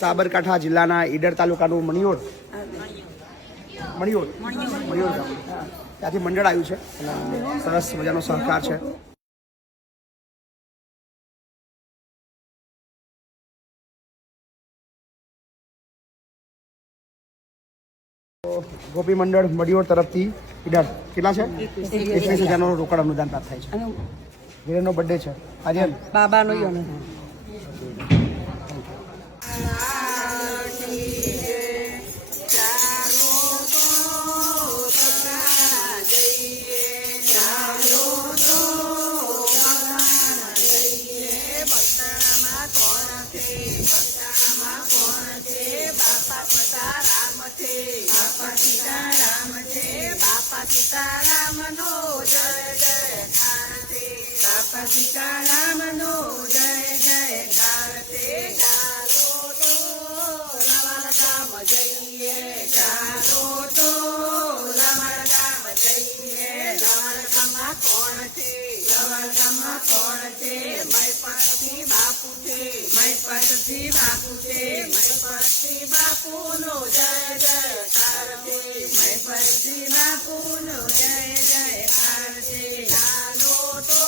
સાબરકાંઠા જિલ્લાના ઈડર તાલુકાનું મણિયોડ ગામ ત્યાંથી મંડળ આવ્યું છે અને સરસ મજાનો સહકાર છે. ગોપી મંડળ મણિયોડ તરફથી ઈડર કેટલા છે 21,000નું રોકડ અનુદાન પ્રાપ્ત થાય છે. વીરેનનો બર્થડે છે આજે બાબાનો સીતારામનો જય જયકાર છે. બાપા સીતારામનો જય જયકાર છે. ચાલો તો રાવણ ગામ જઈએ, ચાલો તો રાવણ ગામ જઈએ. રાવણ ગામમાં કોણ છે? રાવણ ગામમાં કોણ છે? મયપતસિંહ બાપુ છે, મયપતસિંહ બાપુ છે. મયપતસિંહ બાપુનો જય જયકાર છે. મયપતસિંહ બાપુનો જય જયકાર છે. ચાલો તો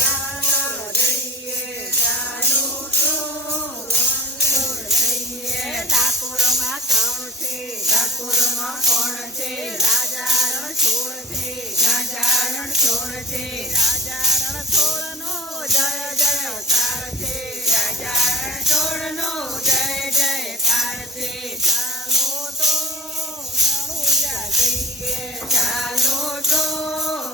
રાવણ જઈએ, ચાલો તો જઈએ. ઠાકોરમાં કોણ છે? ઠાકોરમાં કોણ છે? રાજા રણછોડ છે, રાજા રણછોડ છે. રાજા રણછોડનો જય જયકાર છે. રાજા રણછોડનો જય જયકાર છે. ચાલો તો રણુજા જઈએ, ચાલો તો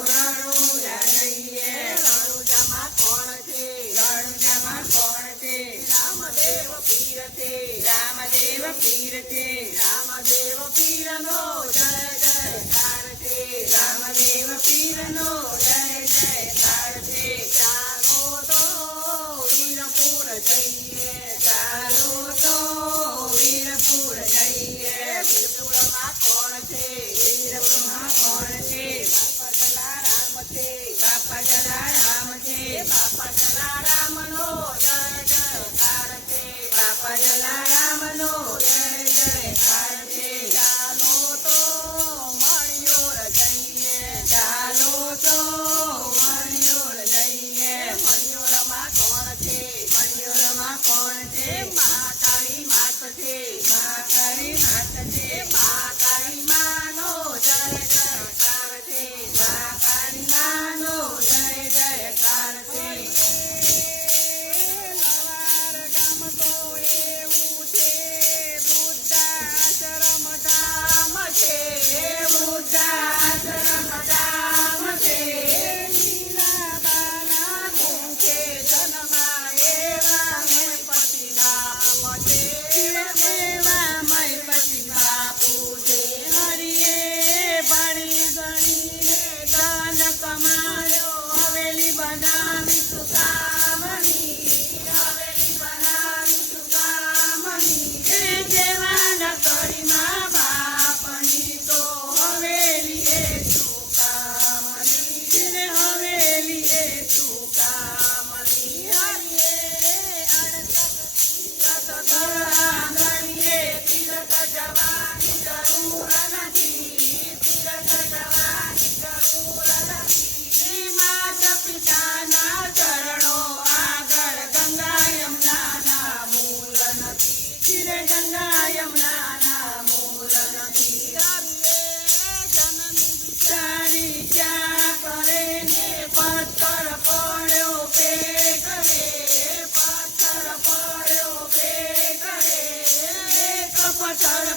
રણુજા જઈએ. રણુજામાં કોણ છે? રણુજામાં કોણ છે? રામદેવ પીર છે, રામદેવ પીર છે. રામદેવ પીરનો જય જયકાર છે. રામદેવ પીરનો જય જયકાર છે. ચાલો તો વીરપુર જઈએ, ચાલો તો વીરપુર જઈએ. વીરપુરમાં કોણ છે? વીરપુરમાં કોણ છે? બાપા જલારામ છે, બાપા જલારામ છે. બાપા જલારામનો જય જયકાર છે. બાપા જલારામનો જય જયકાર છે. ચાલો તો મણિયોડ જઈએ, ચાલો તો મણિયોડ જઈએ. મણિયોડમાં કોણ છે? મણિયોડમાં કોણ છે? મહાકાળી માત છે, મહાકાળી માત છે. મહાકાળી માનો જય જયકાર છે. મહાકાળી માનો જય જયકાર છે. લવાર ગામ તો એવું છે, વૃદ્ધાશ્રમ ધામ છે, વૃદ્ધાશ્રમ ધામ છે. લીલાબાના મુખે જન્મા એવા મયપતિ નામ છે, એવા મયપતિ બાપુ છે. હરિએ ભણી ગણીને ધન કમાયો, હવેલી બનાવી સુકામણી, હવેલી બનાવી સુકામણી. એ જેવાના કરીમાં બાપની તો હવેલી એ સુકામણી, ને હવેલી એ સુકામણી. હરિએ તીરથ આંગણીએ તીરથ જવાની જરૂર નથી, તીરથ જવાની જરૂર નથી. માતા પિતાના ચરણો આગળ ગંગા યમુનાના મૂલ નથી, ગંગા યમુનાના મૂલ નથી. હરિએ જનની બિચારી ક્યાં કરે ને પથ્થર પડ્યો પેટ રે, પથ્થર પડ્યો પેટ રે. એક પથ્થર